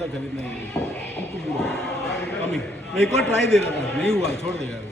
था खरीदने के लिए। कमी मैं एक बार ट्राई दे रहा था, नहीं हुआ, छोड़ दे यार।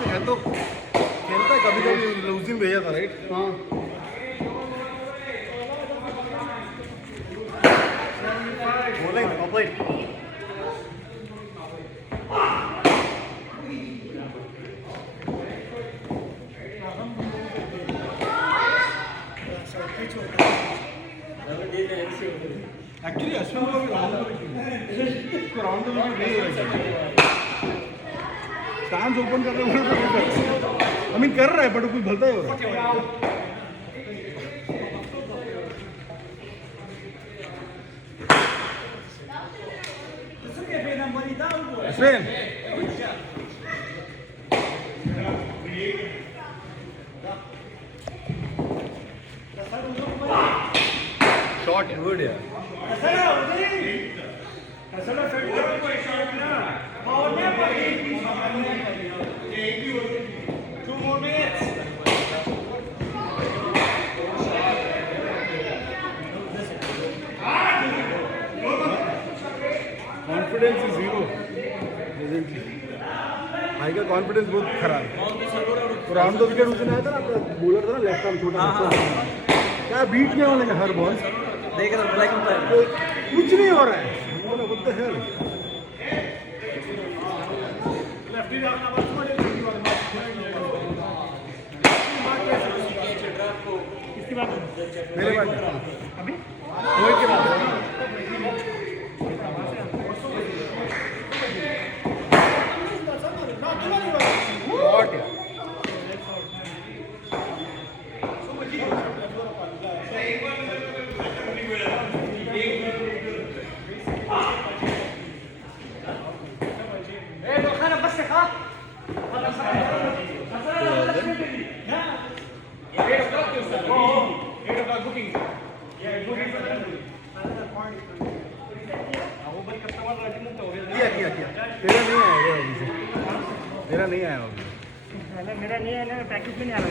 है तो खेलता है कभी कभी, उस दिन भेजा था राइट। हाँ बोले एक्चुअली अश्विन को भी राउंड नहीं हो स्टांस ओपन कर रहे हैं, आई मीन कर रहा है बट कुछ भलता ही हो रहा है। अश्विन शॉट गुड यार। Confidence is zero presently. भाई का कॉन्फिडेंस बहुत खराब है। तो राउंड द विकेट उसने आया था ना, बॉलर था ना लेफ्ट आर्म छोटा, क्या बीट किया उन्होंने हर बॉल देख रहा कुछ नहीं हो रहा है। What the hell? किसकी बात? मेरे बात अभी रोहित की बात। तेरा नहीं आया अभी। मेरा नहीं आया ना, प्रैक्टिस में नहीं आ रहा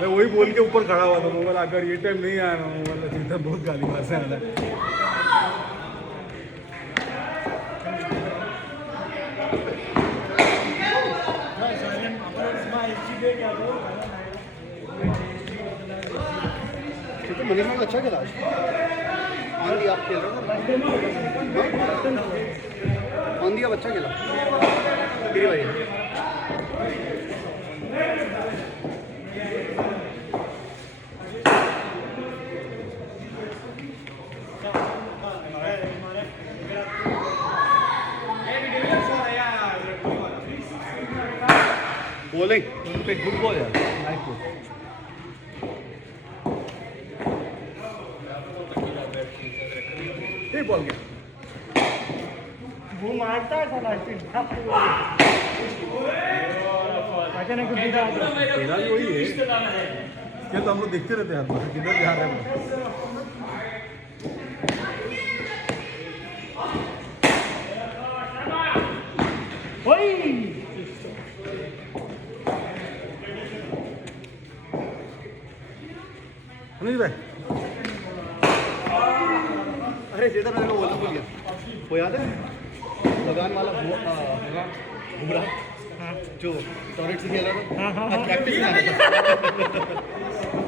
मैं वही बोल के ऊपर खड़ा हुआ था। मोबाइल अगर ये टाइम नहीं आया ना, मोबाइल सीधा बहुत गाली मार से आना। तो मनीष में अच्छा खेला ऑन दी, आप खेल रहे हो ऑन दी, आप अच्छा खेला तेरी भाई। बॉलिंग पे गुड बॉल यार, नाइस बॉल। बॉल गया वो मारता है साला तेरा भी वही है क्या? तो हम लोग देखते रहते हैं किधर जा रहे हैं। अनिल भाई अरे सीधा मैंने वो तो बोलिए वो याद है लगान वाला बुमराह जो टॉरेट से खेला था। प्रैक्टिस में आया था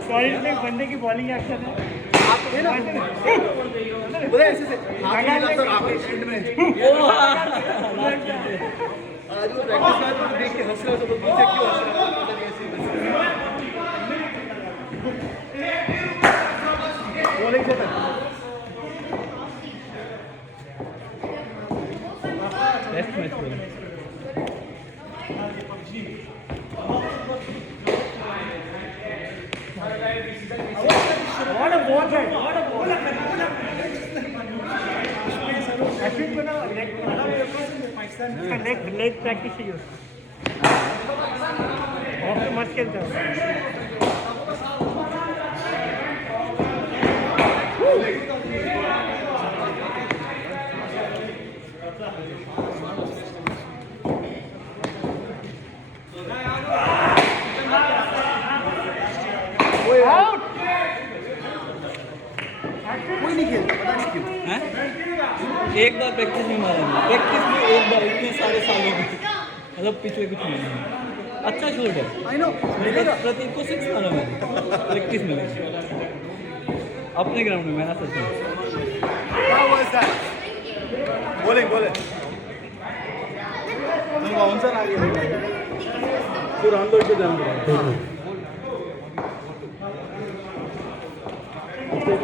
टॉरेट में बंदे की बॉलिंग एक्शन है आप है ना बोले ऐसे से हाथ मिला तो आपके फील्ड में आज वो प्रैक्टिस में तो देख के हंस रहा था। तो पीछे क्यों हंस रहा था पता नहीं ऐसे बॉलिंग से बेस्ट मैच लेग प्रॅक्टिस चाहिए उसको ऑफ मस्त खेलता है कोई नहीं खेलता, पता नहीं क्यों। हैं? एक बार प्रैक्टिस में मारा मैंने, प्रैक्टिस में एक बार इतने सारे सालों में, मतलब पिछले कुछ महीने में। अच्छा शॉट है, आई नो मिलेगा। प्रतीक को 6 मारा मैंने प्रैक्टिस में लेके। अपने ग्राउंड में मैंने सच में। How was that? Bowling. चलो बाउंसर आ गया तो राउंड आउट पे जाना पड़ेगा।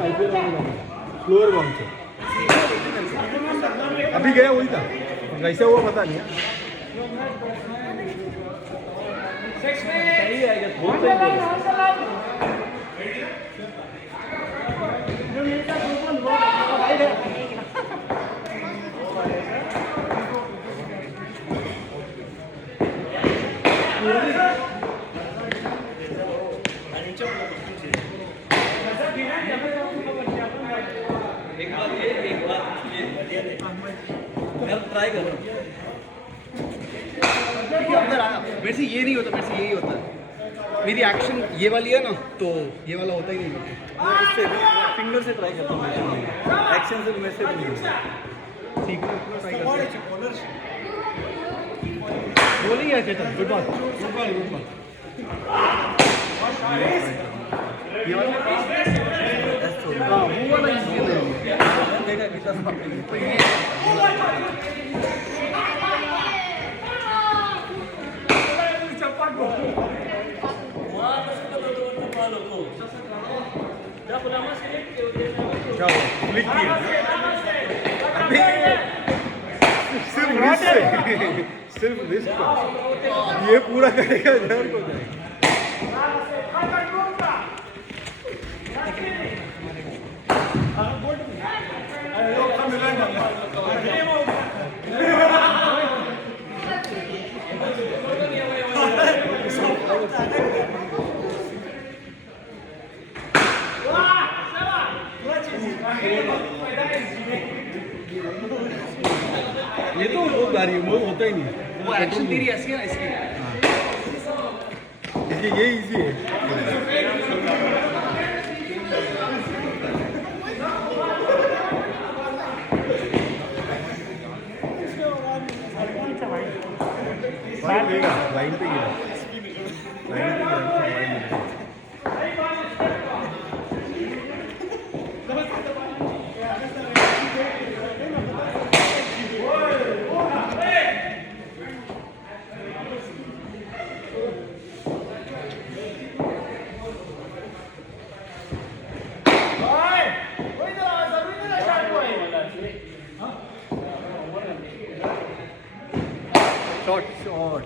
आईपीएल में स्लोअर बाउंसर अभी गया वही था, कैसे हुआ पता नहीं। सही आएगा, बहुत सही बोला। एक बात ये मैं ट्राई कर रहा हूँ। अंदर आया मेरे से ये नहीं होता, मेरे से यही होता है। मेरी एक्शन ये वाली है ना, तो ये वाला होता ही नहीं। मैं इससे फिंगर से ट्राई करता हूँ, एक्शन से मेरे से भी नहीं होता। बोलिंग है चेतन, गुड बॉल। ये वाला हाँ वो वाला इजी है। देखा कितना क्या हुआ? क्लिक किया अभी सिर्फ रिस्क ये पूरा करेगा इधर को जाएगा। ये तो वो गाड़ी वो होता ही नहीं है। वो एक्शन तेरी ऐसी है ना इसकी। इसलिए ये इजी है। लाइन पे गिरा, लाइन पे गिरा, लाइन पे गिरा। शॉट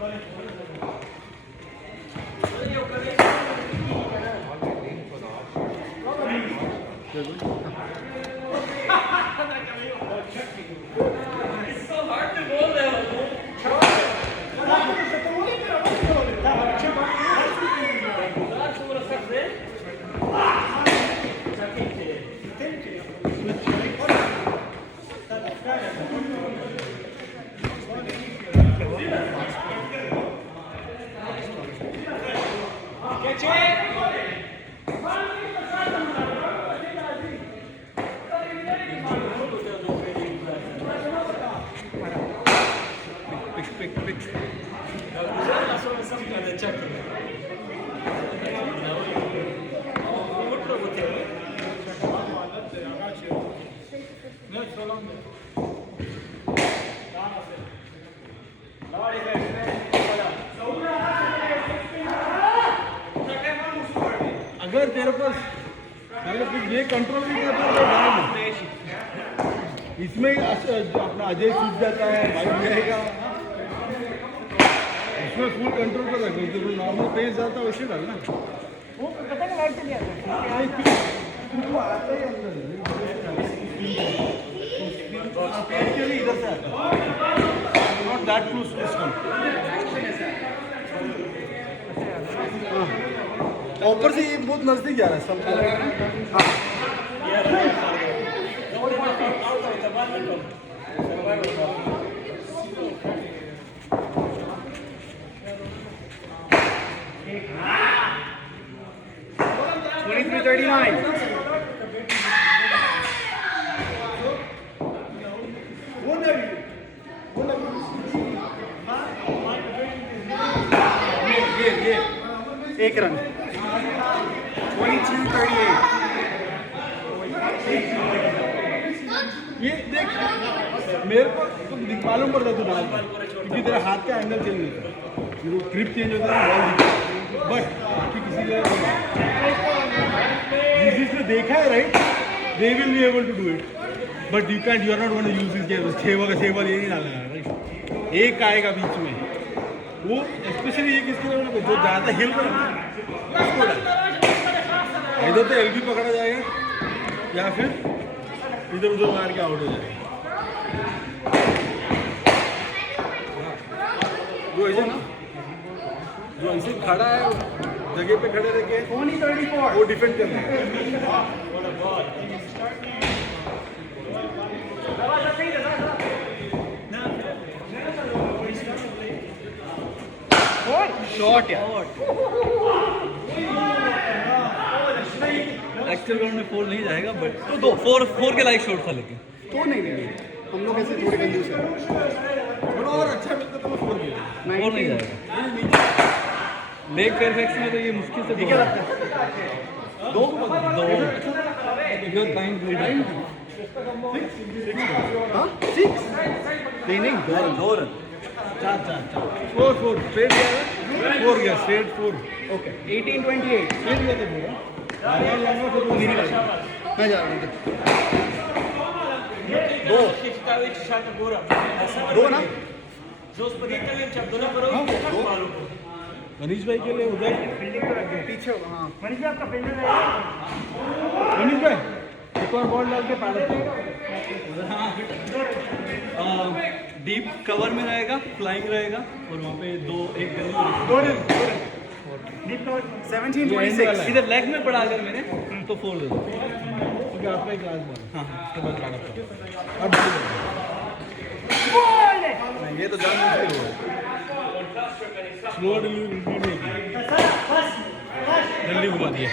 अगर तेरे पास मतलब ये कंट्रोल भी करता है इसमें अपना अजय छूट जाता है, भाई रहेगा इसमें फुल कंट्रोल कर रखो। जो नॉर्मल पेस जाता है वैसे डालना वो पता नहीं लाइट चली आता है आता ही अंदर इधर से आता है। that close to this one. हाँ ऊपर से ये बहुत नजदीक जा रहा है सब। हाँ 23-39. ये एक रन 22-38। ये देख मेरे को तो मालूम पड़ता तू बॉल क्योंकि तेरा हाथ का एंगल चेंज होता है, ग्रिप चेंज होता है बॉल दिखता है, बट बाकी किसी ने जिसने देखा है right they will be able to do it, but you can't, you are not going to use this game. 6 ball ये नहीं डालना है राइट, एक आएगा बीच में वो, स्पेशली ये किसके लिए जो ज़्यादा हिल कर इधर तो एल बी पकड़ा जाएगा या फिर इधर उधर मार के आउट हो जाएगा। जो ऐसे ना जो ऐसे खड़ा है जगह पे खड़े रह के 20-34. वो डिफेंड करना है। Short, yeah. एक्चुअल ग्राउंड में 4 नहीं जाएगा, बट तो 4 के लाइक शॉट था लेकिन तो नहीं हम लोग ऐसे थोड़े कंजूस हैं, थोड़ा और अच्छा मिलता तो 4 4 नहीं जाएगा। लेग फेयरफैक्स में तो ये मुश्किल से क्या लगता है? दो हाँ 6 नहीं 2 रन 4 4 स्ट्रेट गया 4 गया स्ट्रेट 4। ओके 18-28. स्ट्रेट गया तो मैं जा रहा हूँ दो ना मनीष भाई के लिए उधर पीछे होगा। हाँ मनीष आपका फील्डर है. मनीष भाई एक और बॉल डाल के पैडल डीप कवर में रहेगा, फ्लाइंग रहेगा और वहाँ पे एक गली 17-26. इधर लेग में पड़ा अगर मैंने तो 4 दे दो। क्योंकि आपका एक लास्ट बॉल हाँ उसके बाद लाना पड़ेगा। अब नहीं ये तो जान मुश्किल हुआ, स्लो डिलीवरी नहीं की, जल्दी घुमा दिया।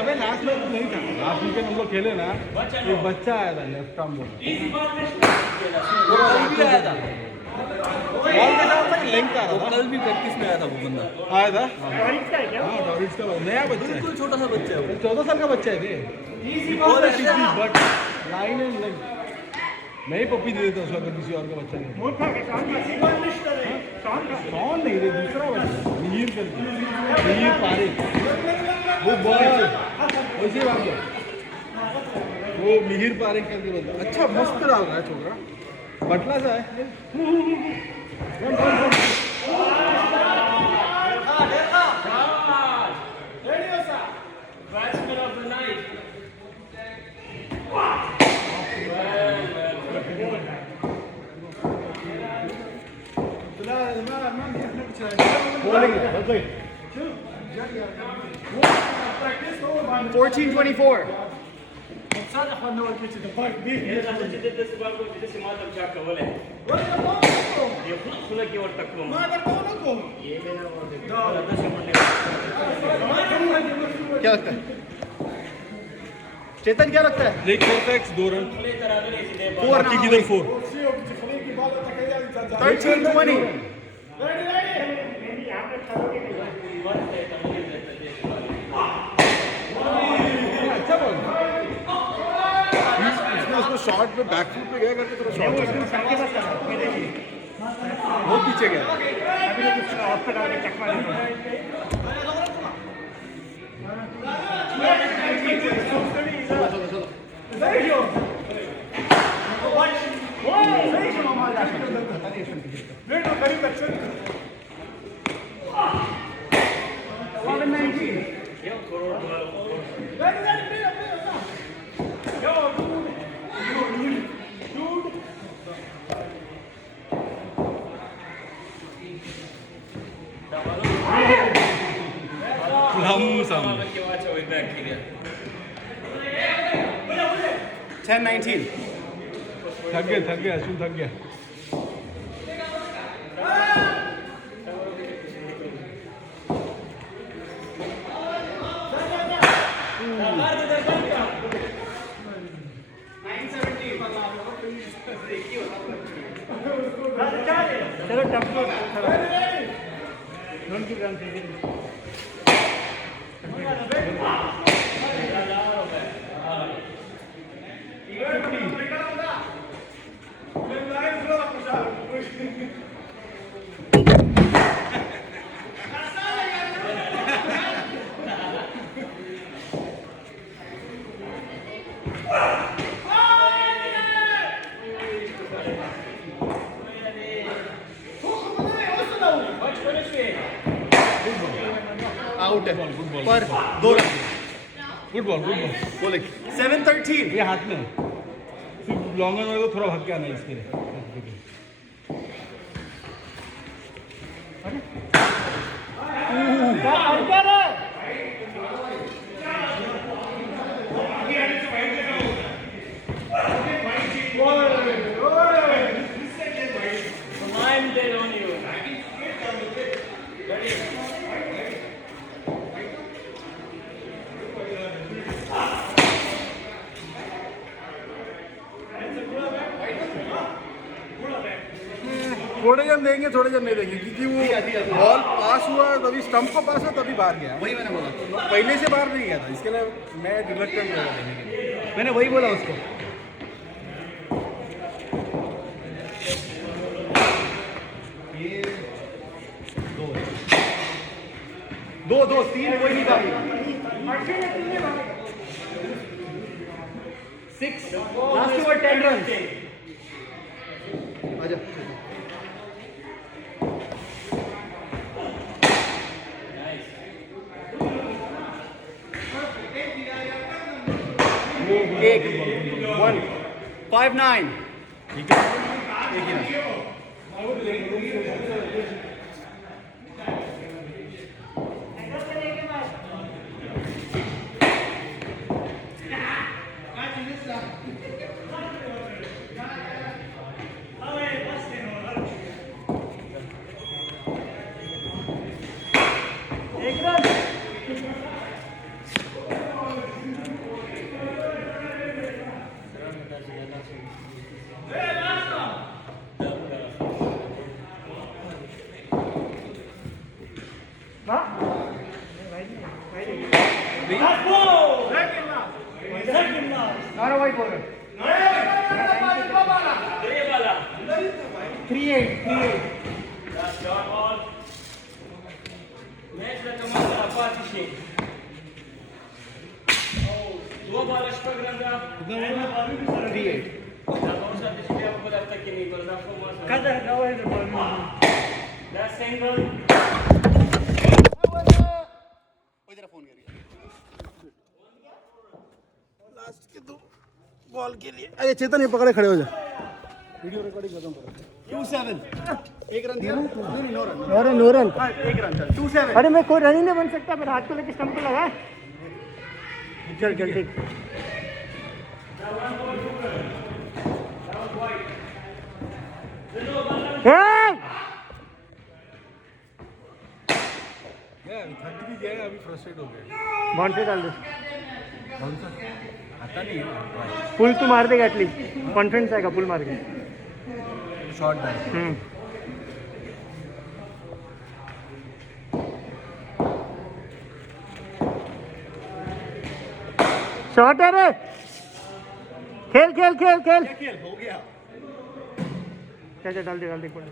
अबे लास्ट में तो नहीं था, लास्ट वीकेंड हम लोग खेले ना, एक बच्चा आया था लेफ्ट आर्म बॉल आया था, बॉल के साथ तक लेंथ आ रहा था। कल भी प्रैक्टिस में आया था वो बंदा। आया था टॉरिक्स का है क्या? हाँ टॉरिक्स का नया बच्चा है, बिल्कुल छोटा सा बच्चा है वो। 14 साल का बच्चा है क्या? बट लाइन एंड लाइन मैं ही पप्पी दे देता उसको अगर किसी और का बच्चा नहीं। मोटा है, शान का. कौन नहीं रे दूसरा बच्चा मिहिर करके, मिहिर पारे वो बॉल वैसे बात है, वो मिहिर पारे करके बोलता अच्छा मस्त डाल रहा है छोकरा, बटला सा है। Bowling, that's right. 14-24. क्या लगता है चेतन, क्या लगता है? लेग फेयरफैक्स 2 रन 4 की किधर 4 13-20 अच्छा बॉल इसने उसको शॉट पे बैक फुट पे गया करके थोड़ा शॉट वो पीछे गया। 10-19. थक गया अश्विन थक गया चलो टफ को डोंट कीप रन आउट है पर 2 रन गुड बॉल बोले 7-13. ये हाथ में है। सिर्फ लॉन्ग रन को थोड़ा भाग के आना है इसके लिए I'm dead on you. थोड़े जन देंगे थोड़े जन नहीं देंगे क्योंकि वो बॉल पास हुआ तभी स्टंप को पास हुआ तभी बाहर गया वही मैंने बोला. पहले से बाहर नहीं गया था इसके लिए मैं रिलक्टेंट हो गया देने के लिए मैंने वही बोला उसको. दो 3 कोई नहीं था. 6 लास्ट ओवर 10 रन. आजा एक 1 5-9. ठीक है एक ही run Not a white bowler. 3-8. दो बार अशफाक रंगा 3-8. Kada gawa है बॉल last angle लास्ट के 2 बॉल के लिए अरे चेतन ये पकड़े खड़े हो जा वीडियो रिकॉर्डिंग खत्म करो 2-7. एक रन दिया. नहीं, नो रन. नो रन हाँ, एक रन चल. 2-7. अरे मैं कोई रन ही नहीं बन सकता फिर हाथ को लेके स्टंप पे लगा चल ठीक थक भी गया अभी फ्रस्ट्रेट हो गया बॉन्ड से डाल दे. कौन सा आता नहीं है पुल तू मार देगा एटलीस्ट. कॉन्फिडेंस आएगा पुल मार के. शॉर्ट डाल शॉट है रे. खेल खेल हो गया चल डाल दे पूरा.